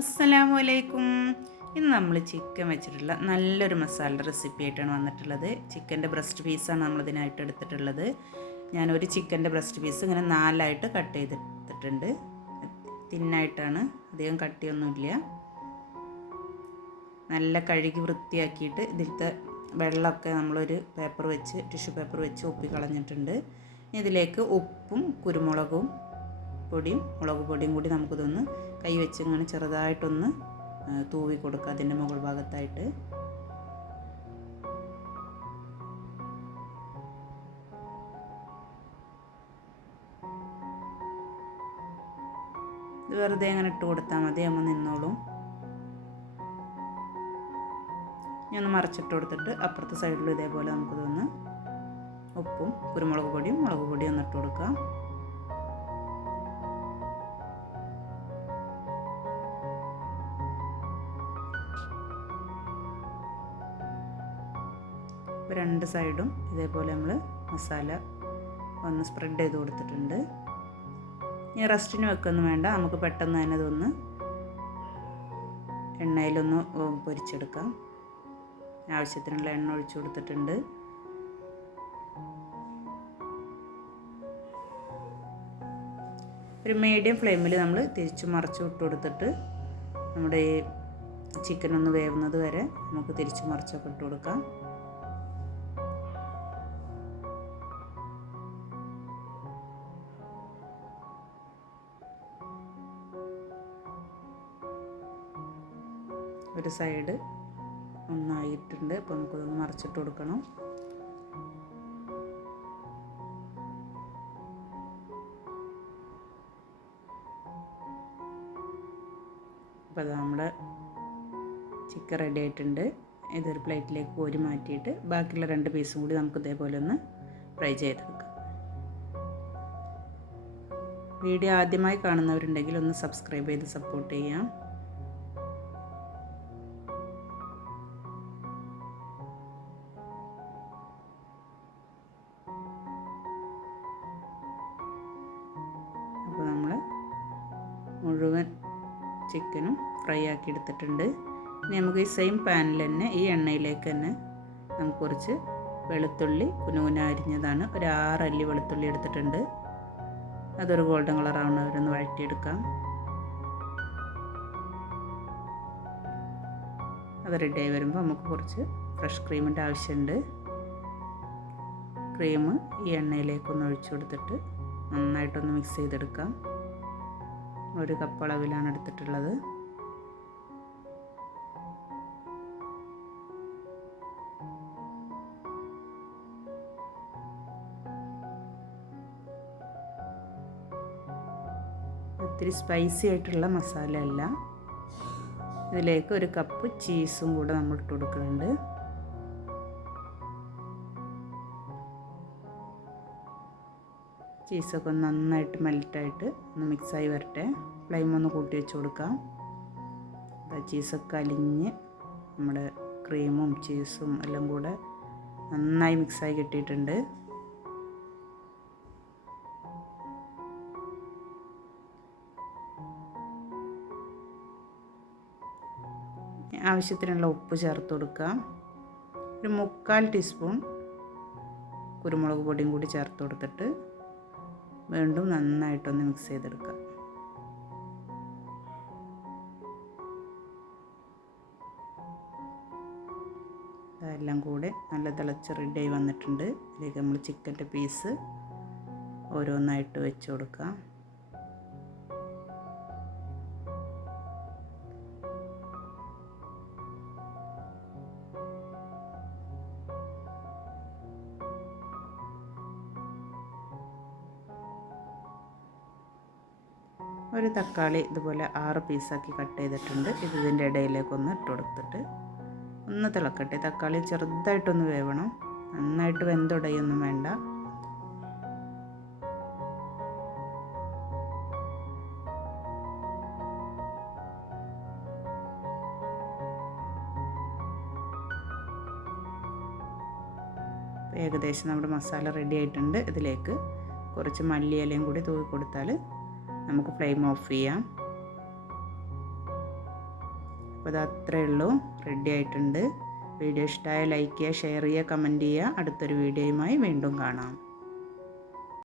അസ്സലാമു അലൈക്കും. ഇന്ന് നമ്മൾ ചിക്കൻ വെച്ചിട്ടുള്ള നല്ലൊരു മസാല റെസിപ്പി ആയിട്ടാണ് വന്നിട്ടുള്ളത്. ചിക്കൻ്റെ ബ്രസ്റ്റ് പീസാണ് നമ്മളിതിനായിട്ട് എടുത്തിട്ടുള്ളത്. ഞാനൊരു ചിക്കൻ്റെ ബ്രസ്റ്റ് പീസ് ഇങ്ങനെ 4ആയിട്ട് കട്ട് ചെയ്തെടുത്തിട്ടുണ്ട്. തിന്നായിട്ടാണ്, അധികം കട്ടിയൊന്നുമില്ല. നല്ല കഴുകി വൃത്തിയാക്കിയിട്ട് ഇതിലത്തെ വെള്ളമൊക്കെ നമ്മളൊരു പേപ്പർ വെച്ച് ടിഷ്യൂ പേപ്പർ വെച്ച് ഒപ്പിക്കളഞ്ഞിട്ടുണ്ട്. ഇതിലേക്ക് ഉപ്പും കുരുമുളകും പൊടിയും മുളക് പൊടിയും കൂടി നമുക്കിതൊന്ന് കൈ വെച്ച് ഇങ്ങനെ ചെറുതായിട്ടൊന്ന് തൂവി കൊടുക്കുക അതിൻ്റെ മുകൾ ഭാഗത്തായിട്ട്. ഇത് വെറുതെ അങ്ങനെ ഇട്ട് കൊടുത്താൽ മതി, നമ്മൾ നിന്നോളും. ഇനി ഒന്ന് മറച്ചിട്ട് കൊടുത്തിട്ട് അപ്പുറത്തെ സൈഡിലും ഇതേപോലെ നമുക്കിതൊന്ന് ഉപ്പും കുരുമുളക് പൊടിയും മുളക് പൊടിയും ഒന്ന് ഇട്ട് കൊടുക്കാം. രണ്ട് സൈഡും ഇതേപോലെ നമ്മൾ മസാല ഒന്ന് സ്പ്രെഡ് ചെയ്ത് കൊടുത്തിട്ടുണ്ട്. ഇനി റെസ്റ്റിന് വെക്കൊന്നും വേണ്ട, നമുക്ക് പെട്ടെന്ന് തന്നെ ഇതൊന്ന് എണ്ണയിലൊന്ന് പൊരിച്ചെടുക്കാം. ആവശ്യത്തിനുള്ള എണ്ണ ഒഴിച്ചു കൊടുത്തിട്ടുണ്ട്. ഒരു മീഡിയം ഫ്ലെയിമിൽ നമ്മൾ തിരിച്ചു മറിച്ച് ഇട്ട് കൊടുത്തിട്ട് നമ്മുടെ ഈ ചിക്കൻ ഒന്ന് വേവുന്നത് വരെ നമുക്ക് തിരിച്ചു മറിച്ചൊക്കെ ഇട്ട് കൊടുക്കാം. ഒരു സൈഡ് ഒന്നായിട്ടുണ്ട്, അപ്പോൾ നമുക്കതൊന്ന് മറിച്ചിട്ട് കൊടുക്കണം. അപ്പോൾ അത് നമ്മുടെ ചിക്കൻ റെഡി ആയിട്ടുണ്ട്. ഇതൊരു പ്ലേറ്റിലേക്ക് കോരി മാറ്റിയിട്ട് ബാക്കിയുള്ള 2 പീസും കൂടി നമുക്ക് ഇതേപോലെ ഒന്ന് ഫ്രൈ ചെയ്തെടുക്കാം. വീഡിയോ ആദ്യമായി കാണുന്നവരുണ്ടെങ്കിൽ ഒന്ന് സബ്സ്ക്രൈബ് ചെയ്ത് സപ്പോർട്ട് ചെയ്യാം. അപ്പോൾ നമ്മൾ മുഴുവൻ ചിക്കനും ഫ്രൈ ആക്കി എടുത്തിട്ടുണ്ട്. ഇനി നമുക്ക് ഈ സെയിം പാനിൽ തന്നെ ഈ എണ്ണയിലേക്ക് തന്നെ നമുക്ക് കുറച്ച് വെളുത്തുള്ളി കുനുകുന അരിഞ്ഞതാണ്, ഒരു 6 അല്ലി വെളുത്തുള്ളി എടുത്തിട്ടുണ്ട്. അതൊരു ഗോൾഡൻ കളർ ആവുന്നവരൊന്ന് വഴറ്റിയെടുക്കാം. അത് റെഡിയായി വരുമ്പോൾ നമുക്ക് കുറച്ച് ഫ്രഷ് ക്രീമിൻ്റെ ആവശ്യമുണ്ട്. ക്രീം ഈ എണ്ണയിലേക്കൊന്ന് ഒഴിച്ചു കൊടുത്തിട്ട് നന്നായിട്ടൊന്ന് മിക്സ് ചെയ്തെടുക്കാം. 1 കപ്പ് അളവിലാണ് എടുത്തിട്ടുള്ളത്. ഒത്തിരി സ്പൈസി ആയിട്ടുള്ള മസാല അല്ല. ഇതിലേക്ക് 1 കപ്പ് ചീസും കൂടെ നമ്മൾ ഇട്ട് കൊടുക്കുന്നുണ്ട്. ചീസൊക്കെ നന്നായിട്ട് മെൽറ്റായിട്ട് ഒന്ന് മിക്സായി വരട്ടെ. ഫ്ലെയിം ഒന്ന് കൂട്ടി വെച്ച് കൊടുക്കാം. ചീസൊക്കെ അലിഞ്ഞ് നമ്മുടെ ക്രീമും ചീസും എല്ലാം കൂടെ നന്നായി മിക്സായി കിട്ടിയിട്ടുണ്ട്. ആവശ്യത്തിനുള്ള ഉപ്പ് ചേർത്ത് കൊടുക്കാം. ഒരു 3/4 ടീസ്പൂൺ കുരുമുളക് പൊടിയും കൂടി ചേർത്ത് കൊടുത്തിട്ട് വീണ്ടും നന്നായിട്ടൊന്ന് മിക്സ് ചെയ്തെടുക്കാം. അതെല്ലാം കൂടെ നല്ല തിളച്ച് റെഡിയായി വന്നിട്ടുണ്ട്. ഇതിലേക്ക് നമ്മൾ ചിക്കൻ്റെ പീസ് ഓരോന്നായിട്ട് വെച്ച് കൊടുക്കാം. ഒരു തക്കാളി ഇതുപോലെ 6 പീസാക്കി കട്ട് ചെയ്തിട്ടുണ്ട്. ഇത് ഇതിൻ്റെ ഇടയിലേക്കൊന്ന് ഇട്ട് കൊടുത്തിട്ട് ഒന്ന് തിളക്കട്ടെ. തക്കാളി ചെറുതായിട്ടൊന്ന് വേവണം, നന്നായിട്ട് വെന്തുടയൊന്നും വേണ്ട. ഏകദേശം നമ്മുടെ മസാല റെഡി ആയിട്ടുണ്ട്. ഇതിലേക്ക് കുറച്ച് മല്ലിയിലയും കൂടി തൂവി കൊടുത്താൽ നമുക്ക് ഫ്ലെയിം ഓഫ് ചെയ്യാം. അപ്പോൾ ഇത് അത്രയേ ഉള്ളൂ, റെഡി ആയിട്ടുണ്ട്. വീഡിയോ ഇഷ്ടമായ ലൈക്ക് ചെയ്യുക, ഷെയർ ചെയ്യുക, കമൻറ്റ് ചെയ്യുക. അടുത്തൊരു വീഡിയോയുമായി വീണ്ടും കാണാം.